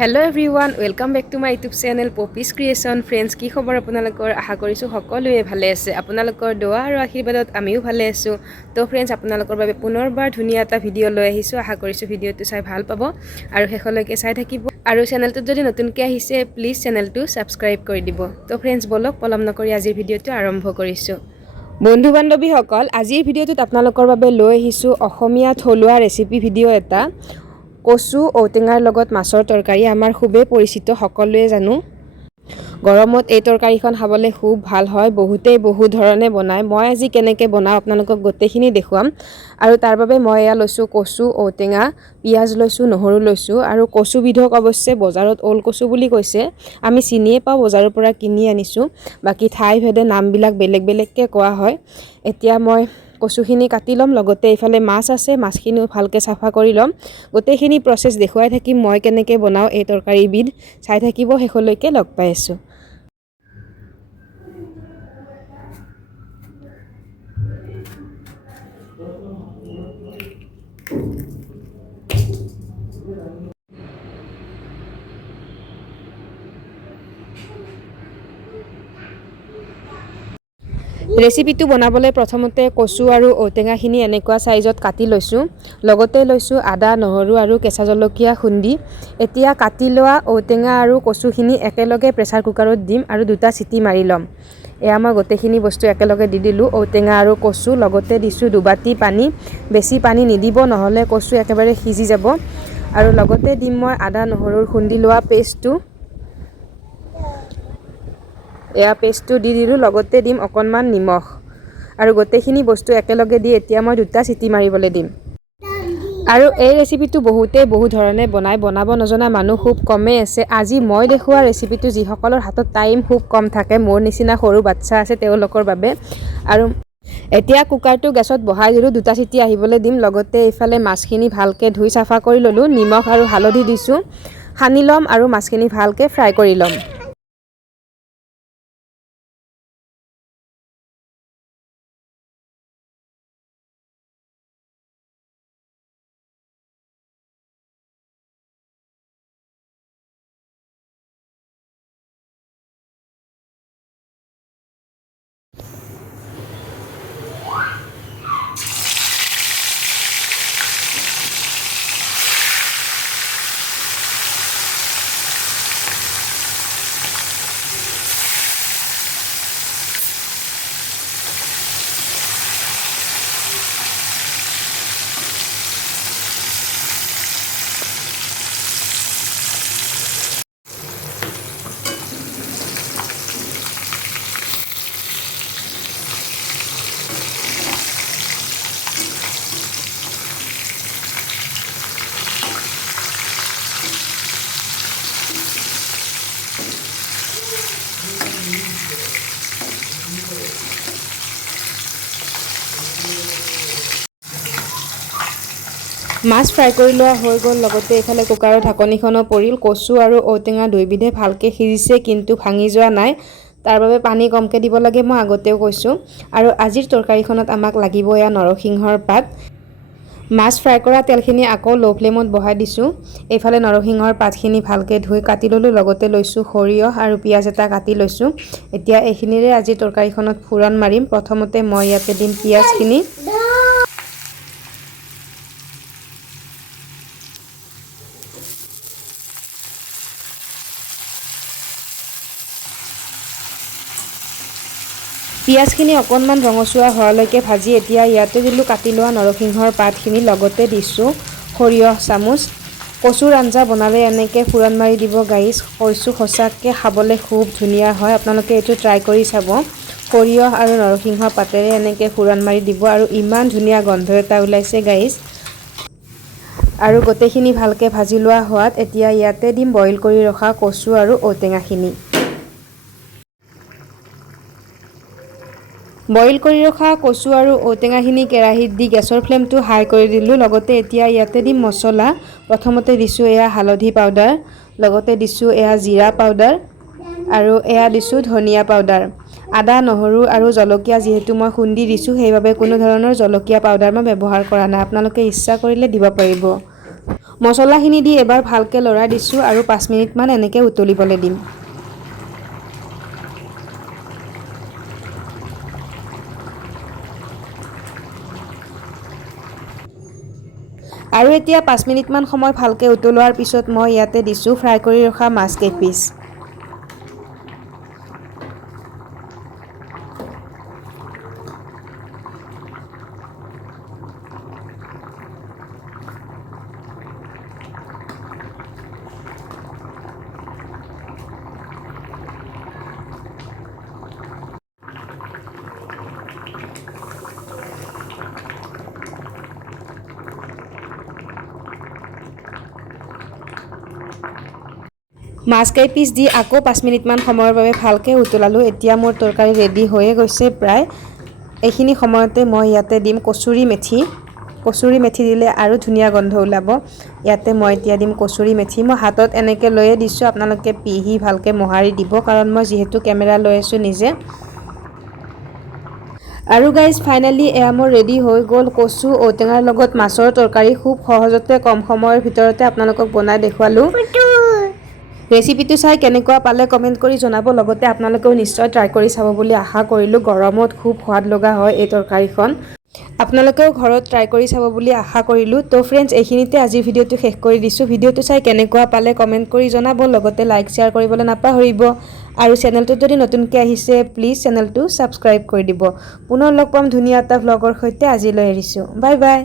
Hello' everyone, welcome back to my YouTube channel Poppy's creation. Friends, কি খবৰ আপোনালোকৰ? আশা কৰিছোঁ সকলোৱে ভালে আছে। আপোনালোকৰ দোৱা আৰু আশীৰ্বাদত আমিও ভালে আছোঁ। তো ফ্ৰেণ্ডছ, আপোনালোকৰ বাবে পুনৰবাৰ ধুনীয়া এটা ভিডিঅ' লৈ আহিছোঁ। আশা কৰিছোঁ ভিডিঅ'টো চাই ভাল পাব আৰু শেষলৈকে চাই থাকিব। আৰু চেনেলটোত যদি নতুনকৈ আহিছে, প্লিজ চেনেলটো ছাবস্ক্ৰাইব কৰি দিব। তো ফ্ৰেণ্ডছ, বলক পলম নকৰি আজিৰ ভিডিঅ'টো আৰম্ভ কৰিছোঁ। বন্ধু বান্ধৱীসকল, আজিৰ ভিডিঅ'টোত আপোনালোকৰ বাবে লৈ আহিছোঁ অসমীয়া থলুৱা ৰেচিপি ভিডিঅ' এটা। কচু ঔটেঙাৰ লগত মাছৰ তৰকাৰী আমাৰ খুবেই পৰিচিত, সকলোৱে জানো। গৰমত এই তৰকাৰীখন খাবলৈ খুব ভাল হয়। বহুতেই বহু ধৰণে বনায়। মই আজি কেনেকৈ বনাওঁ আপোনালোকক গোটেইখিনি দেখুৱাম। আৰু তাৰ বাবে মই এয়া লৈছোঁ কচু, ঔটেঙা, পিঁয়াজ লৈছোঁ, নহৰু লৈছোঁ। আৰু কচুবিধক অৱশ্যে বজাৰত ওল কচু বুলি কৈছে। আমি চিনিয়ে পাওঁ, বজাৰৰ পৰা কিনি আনিছোঁ। বাকী ঠাইভেদে নামবিলাক বেলেগ বেলেগকৈ কোৱা হয়। এতিয়া মই কচুখিনি কাটি ল'ম, লগতে এইফালে মাছ আছে, মাছখিনিও ভালকৈ চাফা কৰি ল'ম। গোটেইখিনি প্ৰচেছ দেখুৱাই থাকিম মই কেনেকৈ বনাওঁ এই তৰকাৰীবিধ। চাই থাকিব, শেষলৈকে লগ পাই আছোঁ। ৰেচিপিটো বনাবলৈ প্ৰথমতে কচু আৰু ঔটেঙাখিনি এনেকুৱা চাইজত কাটি লৈছোঁ। লগতে লৈছোঁ আদা, নহৰু আৰু কেঁচা জলকীয়া খুন্দি। এতিয়া কাটি লোৱা ঔটেঙা আৰু কচুখিনি একেলগে প্ৰেছাৰ কুকাৰত দিম আৰু 2টা চিটি মাৰি ল'ম। এয়া মই গোটেইখিনি বস্তু একেলগে দি দিলোঁ, ঔটেঙা আৰু কচু। লগতে দিছোঁ 2 বাটি পানী। বেছি পানী নিদিব, নহ'লে কচু একেবাৰে সিজি যাব। আৰু লগতে দিম মই আদা নহৰুৰ খুন্দি লোৱা পেষ্টটো। এয়া পেষ্টটো দি দিলোঁ, লগতে দিম অকণমান নিমখ। আৰু গোটেইখিনি বস্তু একেলগে দি এতিয়া মই 2টা চিটি মাৰিবলৈ দিম। আৰু এই ৰেচিপিটো বহুতেই বহু ধৰণে বনাব নজনা মানুহ খুব কমেই আছে। আজি মই দেখুওৱা ৰেচিপিটো যিসকলৰ হাতত টাইম খুব কম থাকে, মোৰ নিচিনা সৰু বাচ্ছা আছে, তেওঁলোকৰ বাবে। আৰু এতিয়া কুকাৰটো গেছত বহাই দিলোঁ, 2টা চিটি আহিবলৈ দিম। লগতে এইফালে মাছখিনি ভালকৈ ধুই চাফা কৰি ল'লোঁ, নিমখ আৰু হালধি দিছোঁ। সানি ল'ম আৰু মাছখিনি ভালকৈ ফ্ৰাই কৰি ল'ম। মাছ ফ্ৰাই কৰি লোৱা হৈ গ'ল। লগতে এইফালে কুকাৰৰ ঢাকনিখনো পৰিল। কচু আৰু ঔটেঙা দুইবিধে ভালকৈ সিজিছে, কিন্তু ভাঙি যোৱা নাই। তাৰ বাবে পানী কমকৈ দিব লাগে, মই আগতেও কৈছোঁ। আৰু আজিৰ তৰকাৰীখনত আমাক লাগিব এয়া নৰসিংহৰ পাত। মাছ ফ্ৰাই কৰা তেলখিনি আকৌ ল' ফ্লেমত বহাই দিছোঁ। এইফালে নৰসিংহৰ পাতখিনি ভালকৈ ধুই কাটি ল'লোঁ। লগতে লৈছোঁ সৰিয়হ আৰু পিঁয়াজ এটা কাটি লৈছোঁ। এতিয়া এইখিনিৰে আজিৰ তৰকাৰীখনত ফোৰণ মাৰিম। প্ৰথমতে মই ইয়াতে দিম পিঁয়াজখিনি। পিঁয়াজখিনি অকণমান ৰঙচুৱা হোৱালৈকে ভাজি এতিয়া ইয়াতে দিলোঁ কাটি লোৱা নৰসিংহৰ পাতখিনি। লগতে দিছোঁ সৰিয়হ চামুচ। কচুৰ আঞ্জা বনালে এনেকৈ ফোৰণ মাৰি দিব গাইজ। কৈছোঁ সঁচাকৈ খাবলৈ খুব ধুনীয়া হয়, আপোনালোকে এইটো ট্ৰাই কৰি চাব। সৰিয়হ আৰু নৰসিংহ পাতেৰে এনেকৈ ফোৰণ মাৰি দিব আৰু ইমান ধুনীয়া গন্ধ এটা ওলাইছে গাইজ। আৰু গোটেইখিনি ভালকৈ ভাজি লোৱা হোৱাত এতিয়া ইয়াতে দিম বইল কৰি ৰখা কচু আৰু ঔটেঙাখিনি। বইল কৰি ৰখা কচু আৰু ঔটেঙাখিনি কেৰাহীত দি গেছৰ ফ্লেমটো হাই কৰি দিলোঁ। লগতে এতিয়া ইয়াতে দিম মছলা। প্ৰথমতে দিছোঁ এয়া হালধি পাউডাৰ, লগতে দিছোঁ এয়া জিৰা পাউডাৰ আৰু এয়া দিছোঁ ধনিয়া পাউডাৰ। আদা নহৰু আৰু জলকীয়া যিহেতু মই খুন্দি দিছোঁ, সেইবাবে কোনো ধৰণৰ জলকীয়া পাউডাৰ মই ব্যৱহাৰ কৰা নাই। আপোনালোকে ইচ্ছা কৰিলে দিব পাৰিব। মছলাখিনি দি এবাৰ ভালকৈ লৰাই দিছোঁ আৰু 5 মিনিটমান এনেকৈ উতলিবলৈ দিম। আৰু এতিয়া 5 মিনিটমান সময় ভালকৈ উতলোৱাৰ পিছত মই ইয়াতে দিছোঁ ফ্ৰাই কৰি ৰখা মাছ কেইপিচ। মাছ কেইপিচ দি আকৌ 5 মিনিটমান সময়ৰ বাবে ভালকৈ উতলালোঁ। এতিয়া মোৰ তৰকাৰী ৰেডি হৈয়ে গৈছে প্ৰায়। এইখিনি সময়তে মই ইয়াতে দিম কচুৰি মেথি। কচুৰি মেথি দিলে আৰু ধুনীয়া গন্ধ ওলাব। ইয়াতে মই এতিয়া দিম কচুৰি মেথি। মই হাতত এনেকৈ লৈয়ে দিছোঁ, আপোনালোকে পিহি ভালকৈ মোহাৰি দিব, কাৰণ মই যিহেতু কেমেৰা লৈ আছোঁ নিজে। আৰু গাইজ ফাইনেলি এয়া মোৰ ৰেডি হৈ গ'ল কচু ঔটেঙাৰ লগত মাছৰ তৰকাৰী। খুব সহজতে কম সময়ৰ ভিতৰতে আপোনালোকক বনাই দেখুৱালোঁ। ৰেচিপিটো চাই কেনেকুৱা পালে কমেণ্ট কৰি জনাব। লগতে আপোনালোকেও নিশ্চয় ট্ৰাই কৰি চাব বুলি আশা কৰিলোঁ। গৰমত খুব সোৱাদ লগা হয় এই তৰকাৰীখন। আপোনালোকেও ঘৰত ট্ৰাই কৰি চাব বুলি আশা কৰিলোঁ। তো ফ্ৰেণ্ডছ, এইখিনিতে আজিৰ ভিডিঅ'টো শেষ কৰি দিছোঁ। ভিডিঅ'টো চাই কেনেকুৱা পালে কমেণ্ট কৰি জনাব। লগতে লাইক শ্বেয়াৰ কৰিবলৈ নাপাহৰিব। আৰু চেনেলটোত যদি নতুনকৈ আহিছে প্লিজ চেনেলটো ছাবস্ক্ৰাইব কৰি দিব। পুনৰ লগ পাম ধুনীয়া এটা ভ্লগৰ সৈতে। আজিলৈ এৰিছোঁ। Bye bye.